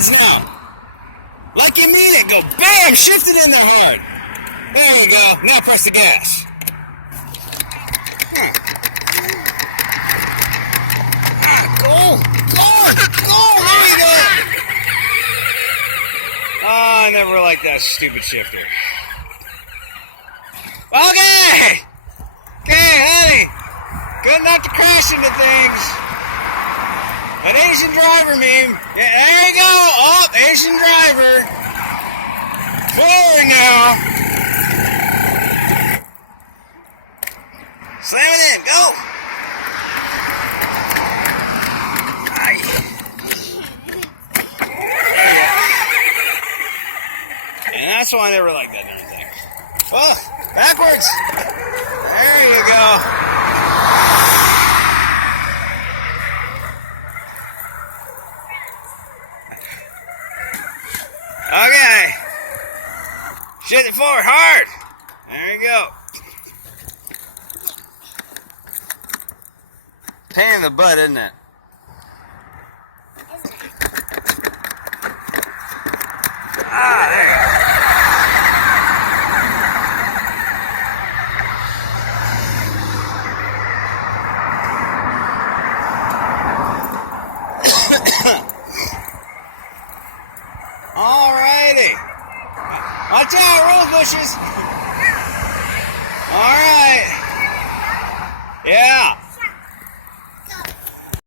sides now. Like you mean it. Go bam! Shift it in there hard. There you go. Now press the gas. Go! There you go! Oh, I never liked that stupid shifter. Okay, honey. Good not to crash into things. An Asian driver meme. Yeah, there you go. Oh, Asian driver. Forward now. Slam it in. Go. And that's why I never liked that darn thing. Oh, backwards. There you go. Okay. Shift it forward hard. There you go. Pain in the butt, isn't it? Ah, there you go. Alrighty. Watch out, rose bushes. Alright. Yeah.